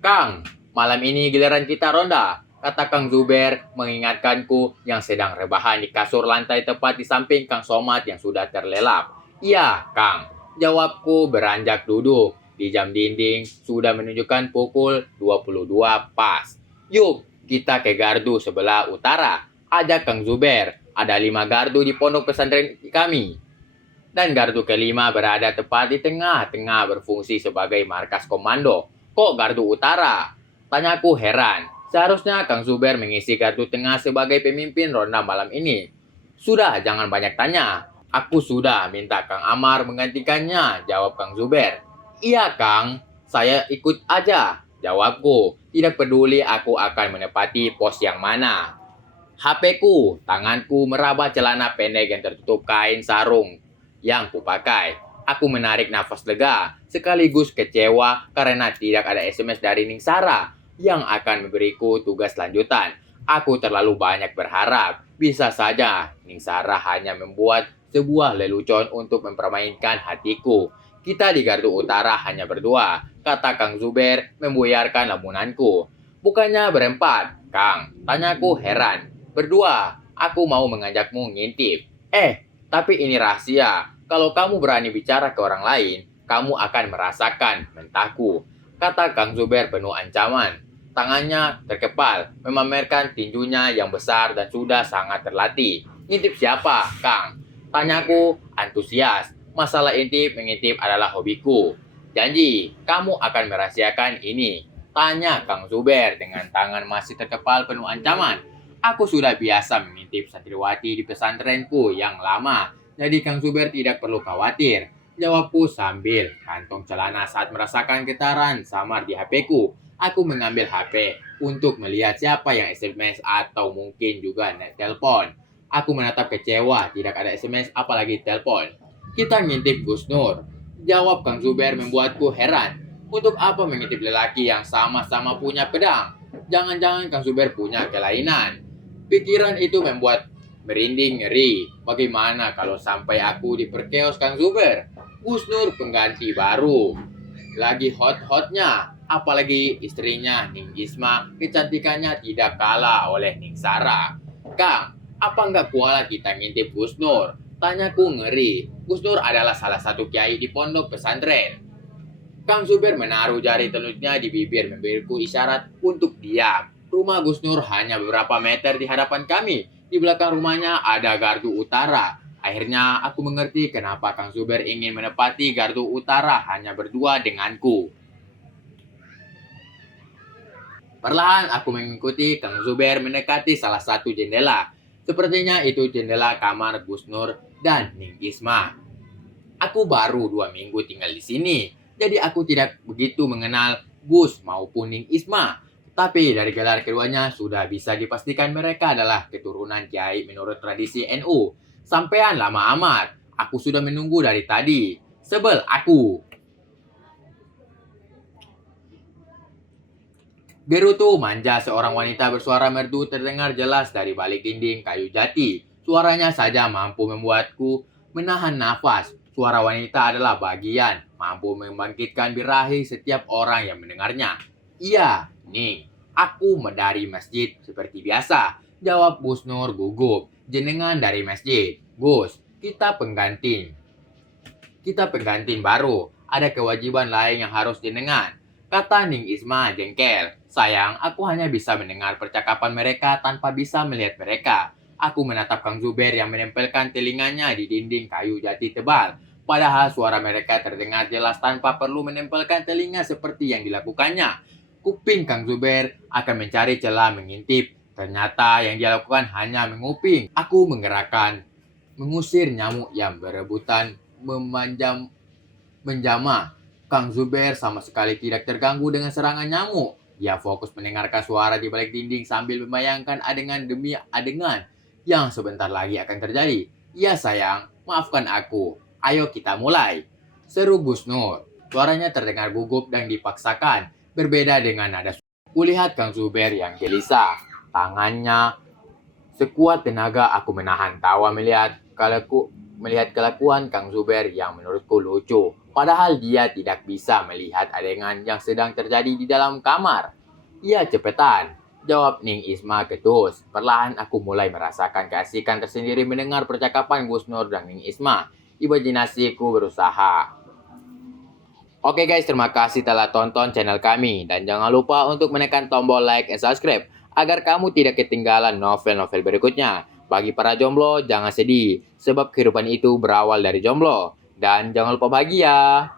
Kang, malam ini giliran kita ronda, kata Kang Zuber mengingatkanku yang sedang rebahan di kasur lantai tepat di samping Kang Somad yang sudah terlelap. Iya, Kang, jawabku beranjak duduk. Di jam dinding sudah menunjukkan pukul 22 pas. Yuk, kita ke gardu sebelah utara. Ajak Kang Zuber. Ada 5 gardu di pondok pesantren kami. Dan gardu kelima berada tepat di tengah-tengah berfungsi sebagai markas komando. Kok gardu utara? Tanyaku heran. Seharusnya Kang Zuber mengisi gardu tengah sebagai pemimpin ronda malam ini. Sudah, jangan banyak tanya. Aku sudah minta Kang Amar menggantikannya, jawab Kang Zuber. Iya Kang, saya ikut aja, jawabku. Tidak peduli aku akan menepati pos yang mana. HP-ku, tanganku meraba celana pendek yang tertutup kain sarung yang kupakai. Aku menarik nafas lega, sekaligus kecewa karena tidak ada SMS dari Ningsara yang akan memberiku tugas lanjutan. Aku terlalu banyak berharap. Bisa saja Ningsara hanya membuat sebuah lelucon untuk mempermainkan hatiku. Kita di gardu utara hanya berdua, kata Kang Zuber membuyarkan lamunanku. Bukannya berempat, Kang, tanyaku heran. Berdua, aku mau mengajakmu ngintip. Tapi ini rahasia. Kalau kamu berani bicara ke orang lain, kamu akan merasakan mentahku, kata Kang Zuber penuh ancaman. Tangannya terkepal, memamerkan tinjunya yang besar dan sudah sangat terlatih. Ngintip siapa, Kang? Tanyaku antusias. Masalah mengintip adalah hobiku. Janji, kamu akan merahasiakan ini. Tanya Kang Zuber dengan tangan masih terkepal penuh ancaman. Aku sudah biasa mengintip santriwati di pesantrenku yang lama, jadi Kang Zuber tidak perlu khawatir. Jawabku sambil kantong celana saat merasakan getaran samar di HP-ku. Aku mengambil HP untuk melihat siapa yang SMS atau mungkin juga telepon. Aku menatap kecewa, tidak ada SMS apalagi telepon. Kita ngintip Gus Nur. Jawab Kang Zuber membuatku heran. Untuk apa mengintip lelaki yang sama-sama punya pedang? Jangan-jangan Kang Zuber punya kelainan. Pikiran itu membuat merinding ngeri. Bagaimana kalau sampai aku diperkeos Kang Zuber? Gus Nur pengganti baru. Lagi hot-hotnya. Apalagi istrinya Ning Isma kecantikannya tidak kalah oleh Ning Sarah. Kang, apa nggak kuala kita ngintip Gus Nur? Tanyaku ngeri. Gus Nur adalah salah satu kiai di pondok pesantren. Kang Zuber menaruh jari telunjuknya di bibir memberiku isyarat untuk diam. Rumah Gus Nur hanya beberapa meter di hadapan kami. Di belakang rumahnya ada gardu utara. Akhirnya aku mengerti kenapa Kang Zuber ingin menepati gardu utara hanya berdua denganku. Perlahan aku mengikuti Kang Zuber mendekati salah satu jendela. Sepertinya itu jendela kamar Gus Nur dan Ning Isma. Aku baru 2 minggu tinggal di sini, jadi aku tidak begitu mengenal Gus maupun Ning Isma. Tapi dari gelar keduanya sudah bisa dipastikan mereka adalah keturunan kiai menurut tradisi NU. Sampean lama amat, aku sudah menunggu dari tadi. Sebel aku. Gerutu manja seorang wanita bersuara merdu terdengar jelas dari balik dinding kayu jati. Suaranya saja mampu membuatku menahan nafas. Suara wanita adalah bagian mampu membangkitkan birahi setiap orang yang mendengarnya. Iya, Ning, aku dari masjid seperti biasa, jawab Gus Nur gugup. Jenengan dari masjid. Gus, kita penggantin. Kita penggantin baru. Ada kewajiban lain yang harus jenengan. Kata Ning Isma jengkel. Sayang, aku hanya bisa mendengar percakapan mereka tanpa bisa melihat mereka. Aku menatap Kang Zuber yang menempelkan telinganya di dinding kayu jati tebal. Padahal suara mereka terdengar jelas tanpa perlu menempelkan telinga seperti yang dilakukannya. Kuping Kang Zuber akan mencari celah mengintip. Ternyata yang dia lakukan hanya menguping. Aku mengusir nyamuk yang berebutan menjamah. Kang Zuber sama sekali tidak terganggu dengan serangan nyamuk. Dia fokus mendengarkan suara di balik dinding sambil membayangkan adegan demi adegan yang sebentar lagi akan terjadi. Ya sayang, maafkan aku. Ayo kita mulai. Seru Gus Nur. Suaranya terdengar gugup dan dipaksakan. Berbeda dengan nada. Kulihat Kang Zuber yang gelisah. Tangannya sekuat tenaga aku menahan tawa melihat kelakuan Kang Zuber yang menurutku lucu. Padahal dia tidak bisa melihat adegan yang sedang terjadi di dalam kamar. "Iya, cepetan," jawab Ning Isma ketus. Perlahan aku mulai merasakan keasikan tersendiri mendengar percakapan Gus Nur dan Ning Isma. Imajinasiku berusaha. Oke guys, terima kasih telah tonton channel kami. Dan jangan lupa untuk menekan tombol like and subscribe agar kamu tidak ketinggalan novel-novel berikutnya. Bagi para jomblo, jangan sedih, sebab kehidupan itu berawal dari jomblo. Dan jangan lupa bahagia.